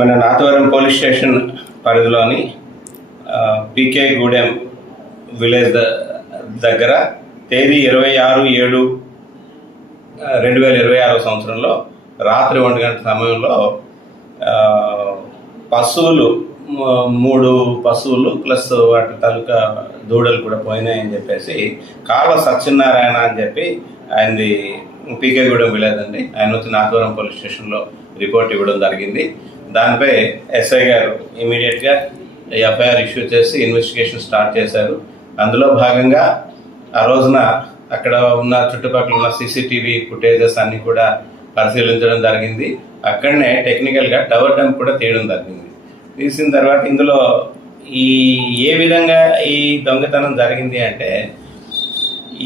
మన Nathavaram police station పరిధిలోని పీకే Gudem village దగ్గర తేదీ 26/7/2026 సంవత్సరంలో రాత్రి 1 గంట సమయంలో పశువులు 3 పశువులు ప్లస్ వాటి తాలూకా దూడలు కూడా పోయినాయని చెప్పేసి కాళ్ళ సత్యనారాయణ అని చెప్పి ఆయనది పీకే గూడెం విలేజ్ అండి. ఆయన వచ్చి నాతవరం పోలీస్ స్టేషన్లో రిపోర్ట్ ఇవ్వడం జరిగింది. దానిపై ఎస్ఐ గారు ఇమీడియట్గా ఎఫ్ఐఆర్ ఇష్యూ చేసి ఇన్వెస్టిగేషన్ స్టార్ట్ చేశారు. అందులో భాగంగా ఆ రోజున అక్కడ ఉన్న చుట్టుపక్కల ఉన్న సీసీటీవీ ఫుటేజెస్ అన్నీ కూడా పరిశీలించడం జరిగింది. అక్కడనే టెక్నికల్గా టవర్ డంప్ కూడా తీయడం జరిగింది. తీసిన తర్వాత ఇందులో ఏ విధంగా ఈ దొంగతనం జరిగింది అంటే,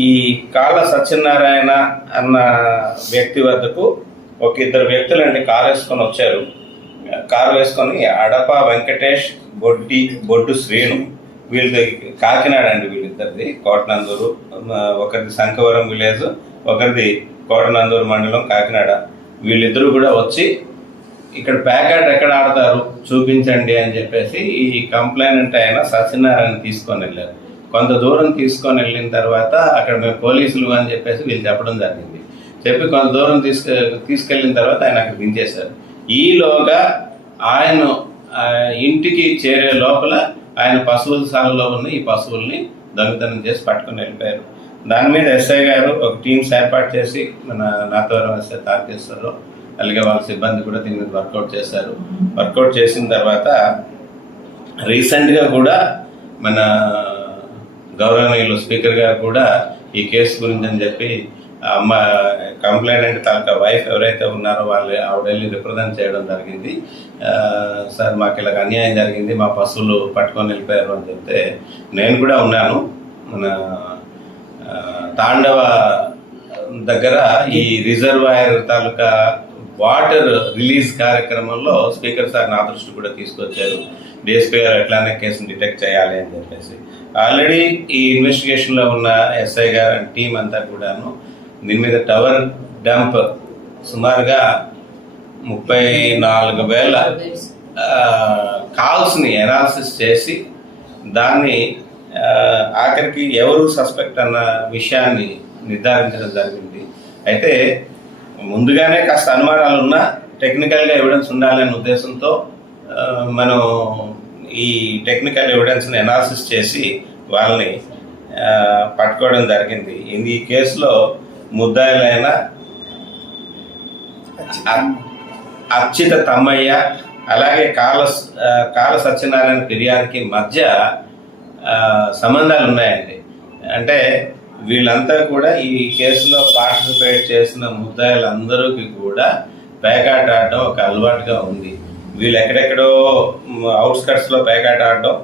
ఈ కాళ్ళ సత్యనారాయణ అన్న వ్యక్తి వద్దకు ఒక 2 వ్యక్తులండి కారు వేసుకొని వచ్చారు. కారు వేసుకొని అడప వెంకటేష్, బొడ్డు శ్రీను, వీళ్ళది కాకినాడ అండి. వీళ్ళిద్దరిది కోటనందూరు, ఒకరిది శంఖవరం విలేజ్, ఒకరిది కోటనందూరు మండలం కాకినాడ. వీళ్ళిద్దరూ కూడా వచ్చి ఇక్కడ ప్యాకెట్ ఎక్కడ ఆడతారు చూపించండి అని చెప్పేసి ఈ కంప్లైంట్ అయిన సత్యనారాయణ తీసుకొని వెళ్ళారు. కొంత దూరం తీసుకొని వెళ్ళిన తర్వాత అక్కడ మేము పోలీసులు అని చెప్పేసి వీళ్ళు చెప్పడం జరిగింది. చెప్పి కొంత దూరం తీసుకెళ్ళిన తర్వాత ఆయన అక్కడ దించేశారు. ఈలోగా ఆయన ఇంటికి చేరే లోపల ఆయన పశువుల శాలలో ఉన్న ఈ పశువుల్ని దొంగతనం చేసి పట్టుకొని వెళ్ళిపోయారు. దాని మీద ఎస్ఐ గారు ఒక టీమ్స్ ఏర్పాటు చేసి మన నాతవరం ఎస్ఐ తాకేశ్వరరావు అలాగే వాళ్ళ సిబ్బంది కూడా దీని మీద వర్కౌట్ చేశారు. వర్కౌట్ చేసిన తర్వాత రీసెంట్గా కూడా మన గౌరవనీయులు స్పీకర్ గారు కూడా ఈ కేసు గురించి అని చెప్పి కంప్లైంట్ తాలూకా వైఫ్ ఎవరైతే ఉన్నారో ఆవిడ వెళ్ళి రిప్రజెంట్ చేయడం జరిగింది. సార్ మాకు ఇలాగ అన్యాయం జరిగింది, మా పశువులు పట్టుకొని వెళ్ళిపోయారు అని చెప్తే నేను కూడా ఉన్నాను. మన తాండవ దగ్గర ఈ రిజర్వాయర్ తాలూకా వాటర్ రిలీజ్ కార్యక్రమంలో స్పీకర్ సార్ నా దృష్టి కూడా తీసుకొచ్చారు. డిఎస్పీ గారు ఎట్లానే కేసును డిటెక్ట్ చేయాలి అని చెప్పేసి ఆల్రెడీ ఈ ఇన్వెస్టిగేషన్లో ఉన్న ఎస్ఐ గారు అండ్ టీం అంతా కూడాను దీని మీద టవర్ డంప్ సుమారుగా 34,000 కాల్స్ని ఎనాలిసిస్ చేసి దాన్ని ఆఖరికి ఎవరు సస్పెక్ట్ అన్న విషయాన్ని నిర్ధారించడం జరిగింది. అయితే ముందుగానే కాస్త అనుమానాలు ఉన్నా టెక్నికల్గా ఎవిడెన్స్ ఉండాలనే ఉద్దేశంతో మనం ఈ టెక్నికల్ ఎవిడెన్స్ని ఎనాలిసిస్ చేసి వాళ్ళని పట్టుకోవడం జరిగింది. ఈ కేసులో ముద్దాయిలైన అర్చిత తమ్మయ్య అలాగే కాల సత్యనారాయణ ఫిర్యాదుకి మధ్య సంబంధాలు ఉన్నాయండి. అంటే వీళ్ళంతా కూడా ఈ కేసులో పార్టిసిపేట్ చేసిన ముద్దాయిలందరికీ కూడా పేకాట ఆడడం ఒక అలవాటుగా ఉంది. వీళ్ళు ఎక్కడెక్కడో అవుట్స్కట్స్లో పేకాట ఆడడం,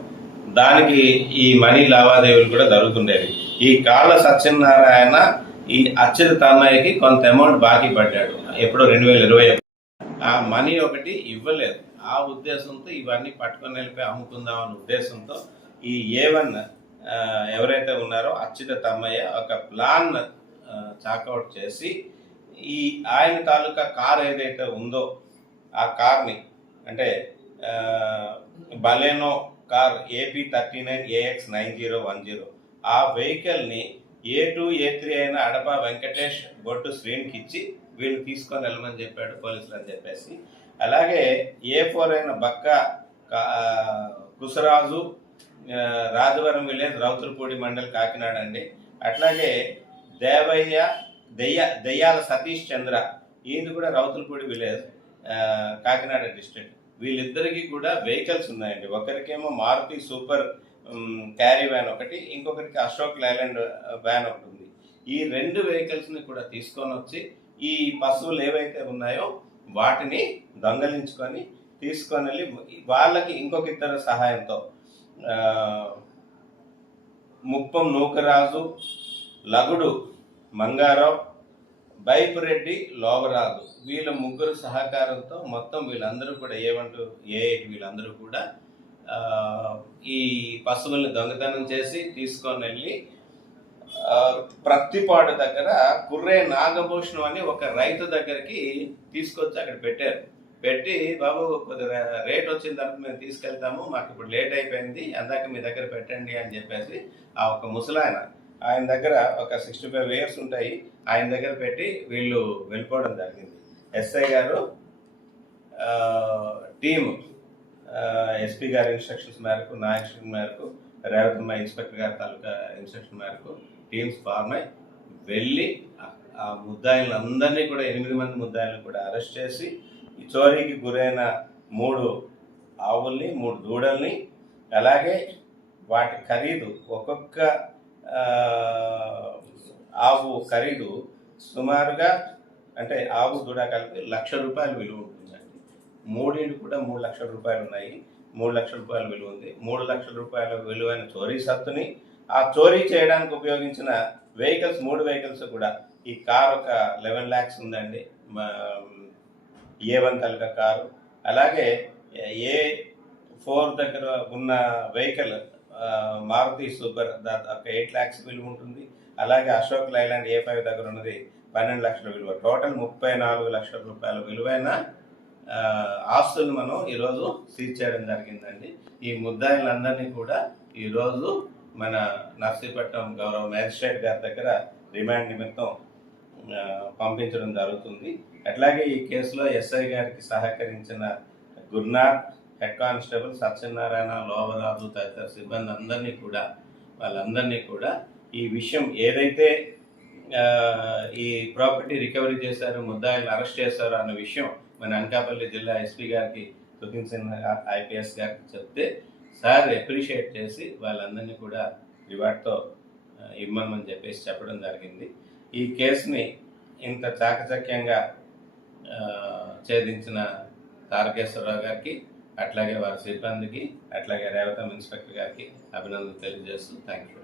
దానికి ఈ మనీ లావాదేవీలు కూడా జరుగుతుండేవి. ఈ కాళ్ళ సత్యనారాయణ ఈ అర్చిత తమ్మయ్యకి కొంత అమౌంట్ బాకీ పడ్డాడు ఎప్పుడో 2021. ఆ మనీ ఒకటి ఇవ్వలేదు. ఆ ఉద్దేశంతో ఇవన్నీ పట్టుకొని వెళ్ళిపోయి అమ్ముకుందామనే ఉద్దేశంతో ఈ A1 ఎవరైతే ఉన్నారో అర్చిత తమ్మయ్య ఒక ప్లాన్ చాకౌట్ చేసి ఈ ఆయన తాలూకా కార్ ఏదైతే ఉందో ఆ కార్ని, అంటే బలెనో కార్ AP39AX9010, ఆ వెహికల్ని A2 A3 అయిన అడప వెంకటేష్, బొట్టు శ్రీనికి ఇచ్చి వీళ్ళు తీసుకొని వెళ్ళమని చెప్పాడు పోలీసులు అని చెప్పేసి. అలాగే A4 అయిన బక్క కుసరాజు, రాజవరం విలేజ్, రౌతులపూడి మండల్, కాకినాడ అండి. అట్లాగే దెయ్యాల సతీష్ చంద్ర, ఈయన కూడా రౌతులపూడి విలేజ్, కాకినాడ డిస్ట్రిక్ట్. వీళ్ళిద్దరికీ కూడా వెహికల్స్ ఉన్నాయండి. ఒకరికేమో మారుతి సూపర్ క్యారీ వ్యాన్ ఒకటి, ఇంకొకరికి అశోక్ లైలాండ్ వ్యాన్ ఒకటి ఉంది. ఈ 2 వెహికల్స్ని కూడా తీసుకొని వచ్చి ఈ పశువులు ఏవైతే ఉన్నాయో వాటిని దొంగలించుకొని తీసుకొని వెళ్ళి వాళ్ళకి ఇంకొక 2 సహాయంతో ముప్పం నూకరాజు, లగుడు మంగారావు, బైపురెడ్డి, లోవరాజు, వీళ్ళ 3 సహకారంతో మొత్తం వీళ్ళందరూ కూడా A1 to A8 వీళ్ళందరూ కూడా ఈ పశువుల్ని దొంగతనం చేసి తీసుకొని వెళ్ళి ప్రత్తిపాడు దగ్గర కుర్రే నాగభూషణం అని ఒక రైతు దగ్గరికి తీసుకొచ్చి అక్కడ పెట్టారు. పెట్టి బాబు కొద్దిగా రేట్ వచ్చిన తర్వాత మేము తీసుకెళ్తాము, మాకు ఇప్పుడు లేట్ అయిపోయింది, అందాక మీ దగ్గర పెట్టండి అని చెప్పేసి ఆ ఒక ముసలాయన, ఆయన దగ్గర ఒక 65 ఇయర్స్ ఉంటాయి, ఆయన దగ్గర పెట్టి వీళ్ళు వెళ్ళిపోవడం జరిగింది. ఎస్ఐ గారు టీము ఎస్పీ గారి ఇన్స్ట్రక్షన్స్ మేరకు, నా ఇన్స్ట్రక్షన్ మేరకు, రేవతమ్మ ఇన్స్పెక్టర్ గారి తాలూకా ఇన్స్ట్రక్షన్ మేరకు టీమ్స్ ఫార్మ్ అయి వెళ్ళి ఆ ముద్దాయిలందరినీ కూడా 8 మంది ముద్దాయిలను కూడా అరెస్ట్ చేసి ఈ చోరీకి గురైన 3 ఆవుల్ని, 3 దూడల్ని, అలాగే వాటి ఖరీదు ఒక్కొక్క ఆవు ఖరీదు సుమారుగా, అంటే ఆవు దూడ కలిపి ₹1,00,000 విలువ ఉంటుందండి. 3 కూడా ₹3,00,000 ఉన్నాయి. 3,00,000 రూపాయల విలువ ఉంది. 3,00,000 రూపాయల విలువైన చోరీ సత్తుని, ఆ చోరీ చేయడానికి ఉపయోగించిన వెహికల్స్, 3 వెహికల్స్ కూడా, ఈ కార్ ఒక 11 lakhs ఉందండి, A1 తాలూకా కారు, అలాగే A4 దగ్గర ఉన్న వెహికల్ మారుతి సూపర్ ఒక 8 lakhs విలువ ఉంటుంది. అలాగే అశోక్ లైలాండ్ A5 దగ్గర ఉన్నది 12 లక్షల విలువ. టోటల్ 34 లక్షల రూపాయల విలువైన ఆస్తులు మనం ఈరోజు సీజ్ చేయడం జరిగిందండి. ఈ ముద్దాయిలందరినీ కూడా ఈరోజు మన నర్సీపట్నం గౌరవ మేజిస్ట్రేట్ గారి దగ్గర రిమాండ్ నిమిత్తం పంపించడం జరుగుతుంది. అట్లాగే ఈ కేసులో ఎస్ఐ గారికి సహకరించిన గురునాథ్, హెడ్ కానిస్టేబుల్ సత్యనారాయణ, లోవరాజు తదితర సిబ్బంది వాళ్ళందరినీ కూడా ఈ విషయం ఏదైతే ఈ ప్రాపర్టీ రికవరీ చేశారు, ముద్దాయిలు అరెస్ట్ చేశారు అన్న విషయం మన అనకాపల్లి జిల్లా ఎస్పీ గారికి, సుఖిన్ సింగ్ ఐపీఎస్ గారికి చెప్తే సార్ అప్రిషియేట్ చేసి వాళ్ళందరినీ కూడా రివార్డ్తో ఇమ్మని చెప్పేసి చెప్పడం జరిగింది. ఈ కేసుని ఇంత చాకచక్యంగా ఛేదించిన తారకేశ్వరరావు గారికి, అట్లాగే వారి సిబ్బందికి, అట్లాగే రేవతం ఇన్స్పెక్టర్ గారికి అభినందనలు తెలియజేస్తూ థ్యాంక్ యూ.